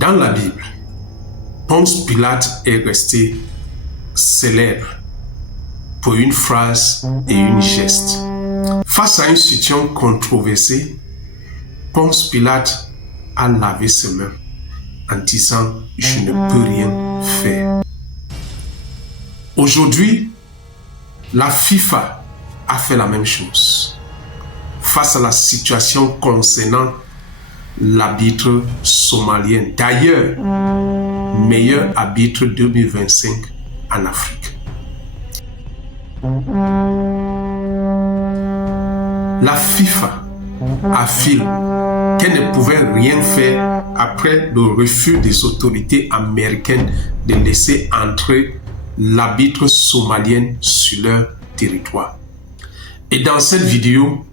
Dans la Bible, Ponce Pilate est resté célèbre pour une phrase et une geste. Face à une situation controversée, Ponce Pilate a lavé ses mains en disant « Je ne peux rien faire ». Aujourd'hui, la FIFA a fait la même chose face à la situation concernant l'arbitre somalien. D'ailleurs, meilleur arbitre 2025 en Afrique. La FIFA affirme qu'elle ne pouvait rien faire après le refus des autorités américaines de laisser entrer l'arbitre somalien sur leur territoire. Et dans cette vidéo,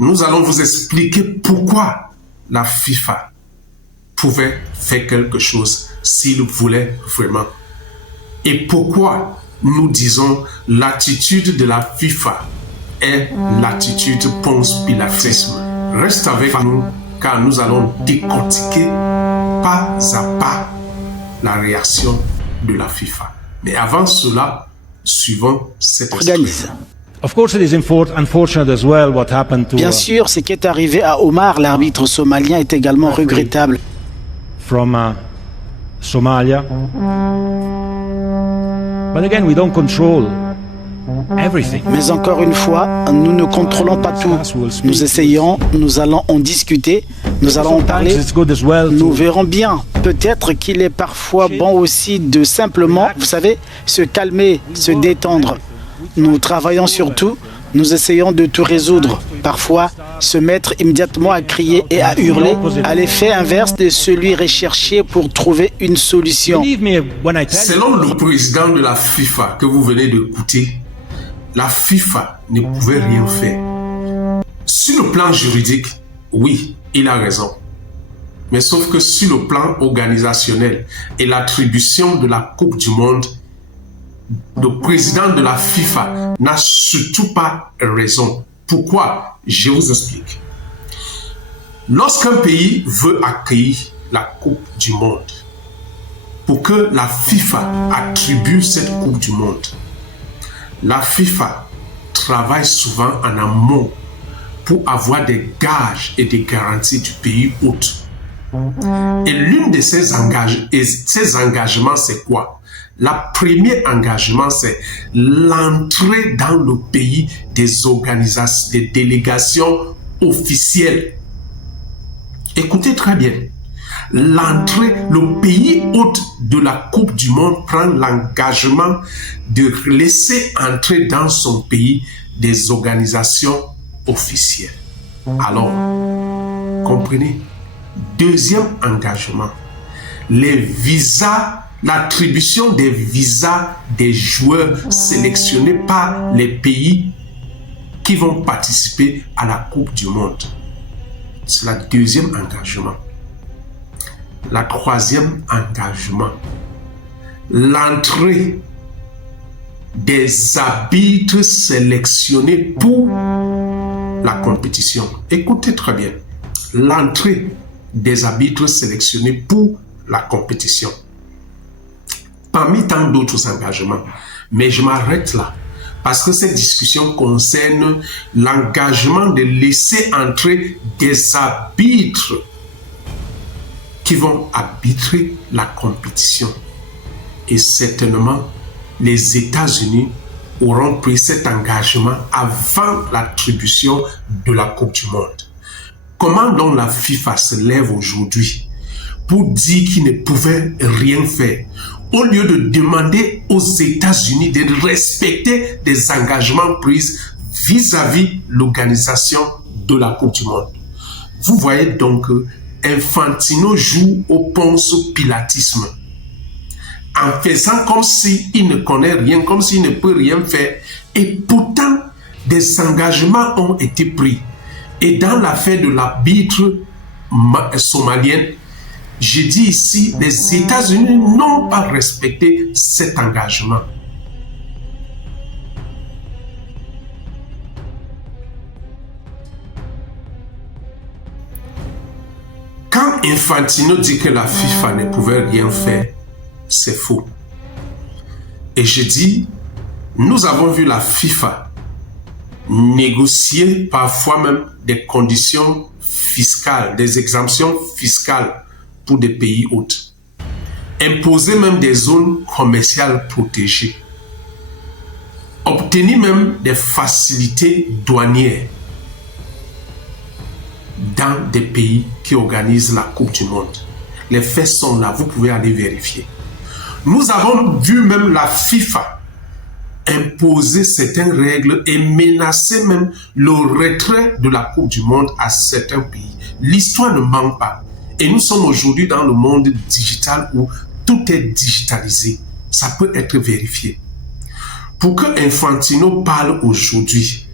nous allons vous expliquer pourquoi la FIFA pouvait faire quelque chose s'il voulait vraiment. Et pourquoi nous disons l'attitude de la FIFA est l'attitude Ponce Pilatisme. Reste avec nous car nous allons décortiquer pas à pas la réaction de la FIFA. Mais avant cela, suivons cette Organise. Of course, it is unfortunate as well what happened to. Bien sûr, ce qui est arrivé à Omar, l'arbitre somalien, est également regrettable. From Somalia. But again, we don't control everything. Mais encore une fois, nous ne contrôlons pas tout. Nous essayons, nous allons en discuter, nous allons en parler. Nous verrons bien. Peut-être qu'il est parfois bon aussi de simplement, vous savez, se calmer, se détendre. Nous travaillons sur tout, nous essayons de tout résoudre. Parfois, se mettre immédiatement à crier et à hurler à l'effet inverse de celui recherché pour trouver une solution. Selon le président de la FIFA que vous venez d'écouter, la FIFA ne pouvait rien faire. Sur le plan juridique, oui, il a raison. Mais sauf que sur le plan organisationnel et l'attribution de la Coupe du Monde, le président de la FIFA n'a surtout pas raison. Pourquoi? Je vous explique. Lorsqu'un pays veut accueillir la Coupe du Monde, pour que la FIFA attribue cette Coupe du Monde, la FIFA travaille souvent en amont pour avoir des gages et des garanties du pays hôte. Et l'une de ces engagements, c'est quoi? Le premier engagement, c'est l'entrée dans le pays des organisations, des délégations officielles. Écoutez très bien. L'entrée, le pays hôte de la Coupe du Monde prend l'engagement de laisser entrer dans son pays des organisations officielles. Alors, comprenez? Deuxième engagement, les visas, l'attribution des visas des joueurs sélectionnés par les pays qui vont participer à la Coupe du Monde. C'est le deuxième engagement. Le troisième engagement, l'entrée des arbitres sélectionnés pour la compétition. Écoutez très bien. L'entrée des arbitres sélectionnés pour la compétition. Parmi tant d'autres engagements. Mais je m'arrête là. Parce que cette discussion concerne l'engagement de laisser entrer des arbitres qui vont arbitrer la compétition. Et certainement, les États-Unis auront pris cet engagement avant l'attribution de la Coupe du Monde. Comment donc la FIFA se lève aujourd'hui pour dire qu'il ne pouvait rien faire, au lieu de demander aux États-Unis de respecter des engagements pris vis-à-vis l'organisation de la Coupe du Monde? Vous voyez donc Infantino joue au Ponce Pilatisme en faisant comme s'il ne connaît rien, comme s'il ne peut rien faire. Et pourtant, des engagements ont été pris. Et dans l'affaire de l'arbitre somalien, je dis ici, les États-Unis n'ont pas respecté cet engagement. Quand Quand Infantino dit que la FIFA ne pouvait rien faire, c'est faux. Et je dis, nous avons vu la FIFA négocier parfois même des conditions fiscales, des exemptions fiscales pour des pays hôtes. Imposer même des zones commerciales protégées. Obtenir même des facilités douanières dans des pays qui organisent la Coupe du Monde. Les faits sont là, vous pouvez aller vérifier. Nous avons vu même la FIFA imposer certaines règles et menacer même le retrait de la Coupe du Monde à certains pays. L'histoire ne ment pas. Et nous sommes aujourd'hui dans le monde digital où tout est digitalisé. Ça peut être vérifié. Pour que Infantino parle aujourd'hui,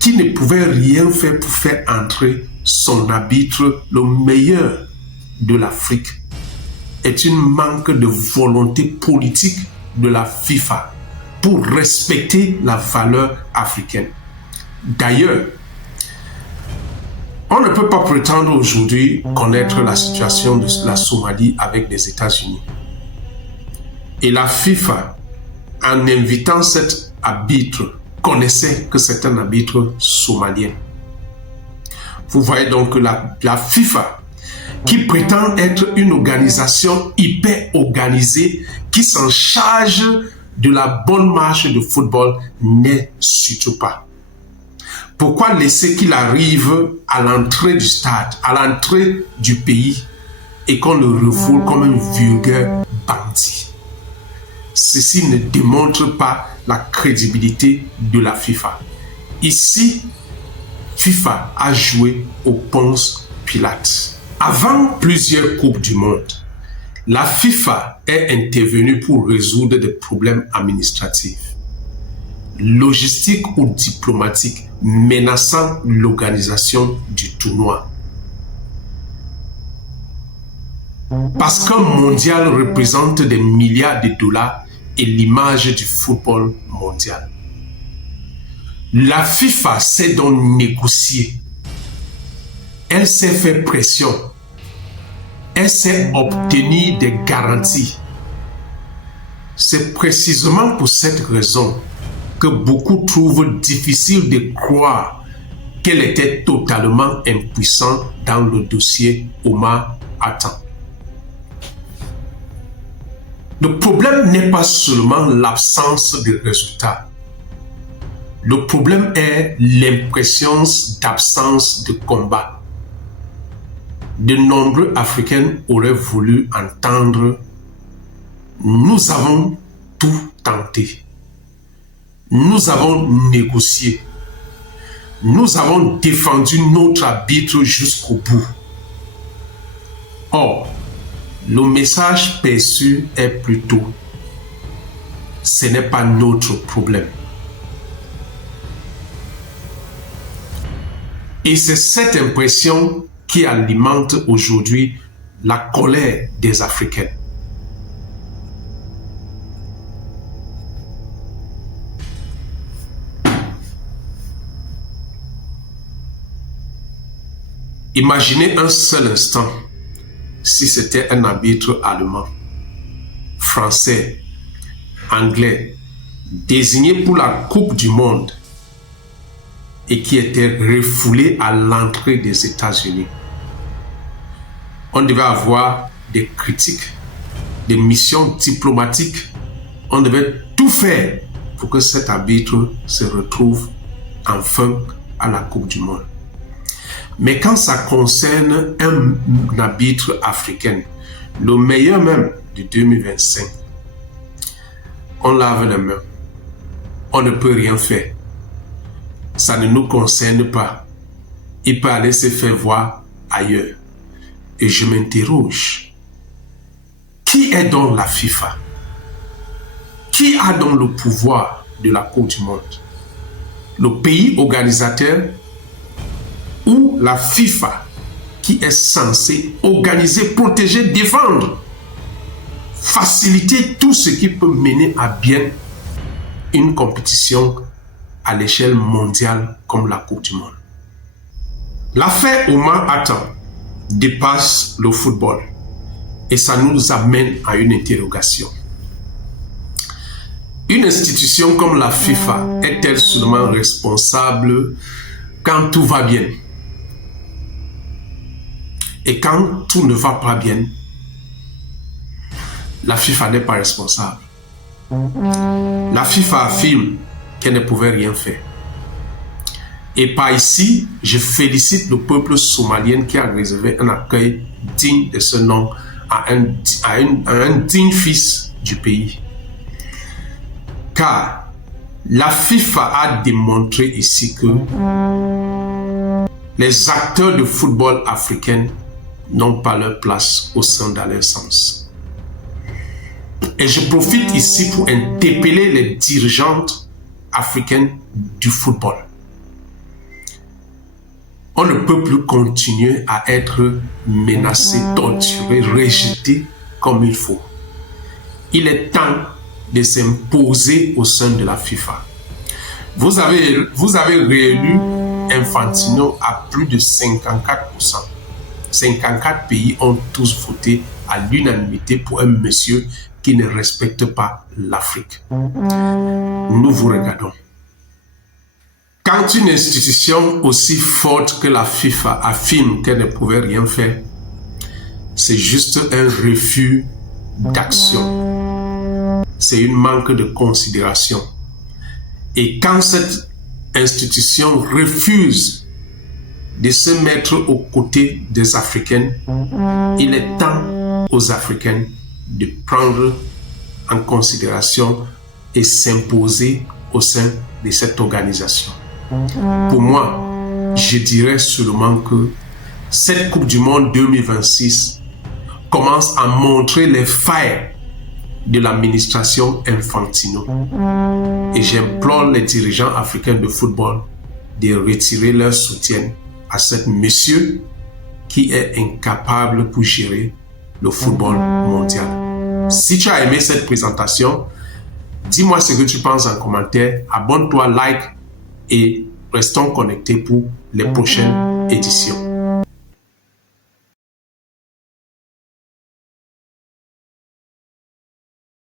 qui ne pouvait rien faire pour faire entrer son arbitre, le meilleur de l'Afrique, est un manque de volonté politique de la FIFA pour respecter la valeur africaine. D'ailleurs, on ne peut pas prétendre aujourd'hui connaître la situation de la Somalie avec les États-Unis. Et la FIFA, en invitant cet arbitre, connaissait que c'est un arbitre somalien. Vous voyez donc que la FIFA, qui prétend être une organisation hyper organisée, qui s'en charge de la bonne marche de football, n'est surtout pas. Pourquoi laisser qu'il arrive à l'entrée du stade, à l'entrée du pays, et qu'on le refoule comme un vulgaire bandit? Ceci ne démontre pas la crédibilité de la FIFA. Ici, FIFA a joué au Ponce Pilate. Avant plusieurs Coupes du Monde, la FIFA est intervenue pour résoudre des problèmes administratifs, logistiques ou diplomatiques menaçant l'organisation du tournoi. Parce qu'un mondial représente des milliards de dollars et l'image du football mondial. La FIFA sait donc négocier. Elle sait faire pression. Elle sait obtenir des garanties. C'est précisément pour cette raison que beaucoup trouvent difficile de croire qu'elle était totalement impuissante dans le dossier Omar Attan. Le problème n'est pas seulement l'absence de résultats. Le problème est l'impression d'absence de combat. De nombreux Africains auraient voulu entendre « Nous avons tout tenté. Nous avons négocié. Nous avons défendu notre arbitre jusqu'au bout. » Or, le message perçu est plutôt « Ce n'est pas notre problème ». Et c'est cette impression qui alimente aujourd'hui la colère des Africains. Imaginez un seul instant si c'était un arbitre allemand, français, anglais, désigné pour la Coupe du Monde et qui était refoulé à l'entrée des États-Unis. On devait avoir des critiques, des missions diplomatiques. On devait tout faire pour que cet arbitre se retrouve enfin à la Coupe du Monde. Mais quand ça concerne un arbitre africain, le meilleur même de 2025, on lave les mains. On ne peut rien faire. Ça ne nous concerne pas. Il peut aller se faire voir ailleurs. Et je m'interroge, qui est donc la FIFA? Qui a donc le pouvoir de la Coupe du Monde? Le pays organisateur ou la FIFA qui est censée organiser, protéger, défendre, faciliter tout ce qui peut mener à bien une compétition à l'échelle mondiale comme la Coupe du Monde. L'affaire Omar Attan dépasse le football. Et ça nous amène à une interrogation. Une institution comme la FIFA est-elle seulement responsable quand tout va bien? Et quand tout ne va pas bien, la FIFA n'est pas responsable. La FIFA affirme qu'elle ne pouvait rien faire. Et par ici, je félicite le peuple somalien qui a réservé un accueil digne de ce nom à un digne fils du pays. Car la FIFA a démontré ici que les acteurs de football africains n'ont pas leur place au sein de leur sens. Et je profite ici pour interpeller les dirigeantes africaines du football. On ne peut plus continuer à être menacé, torturé, rejeté comme il faut. Il est temps de s'imposer au sein de la FIFA. Vous avez réélu Infantino à plus de 54%. 54 pays ont tous voté à l'unanimité pour un monsieur qui ne respecte pas l'Afrique. Nous vous regardons. Quand une institution aussi forte que la FIFA affirme qu'elle ne pouvait rien faire, c'est juste un refus d'action. C'est un manque de considération. Et quand cette institution refuse de se mettre aux côtés des Africains, il est temps aux Africains de prendre en considération et s'imposer au sein de cette organisation. Pour moi, je dirais seulement que cette Coupe du Monde 2026 commence à montrer les failles de l'administration Infantino. Et j'implore les dirigeants africains de football de retirer leur soutien à cet monsieur qui est incapable pour gérer le football mondial. Si tu as aimé cette présentation, dis-moi ce que tu penses en commentaire, abonne-toi, like et restons connectés pour les prochaines éditions.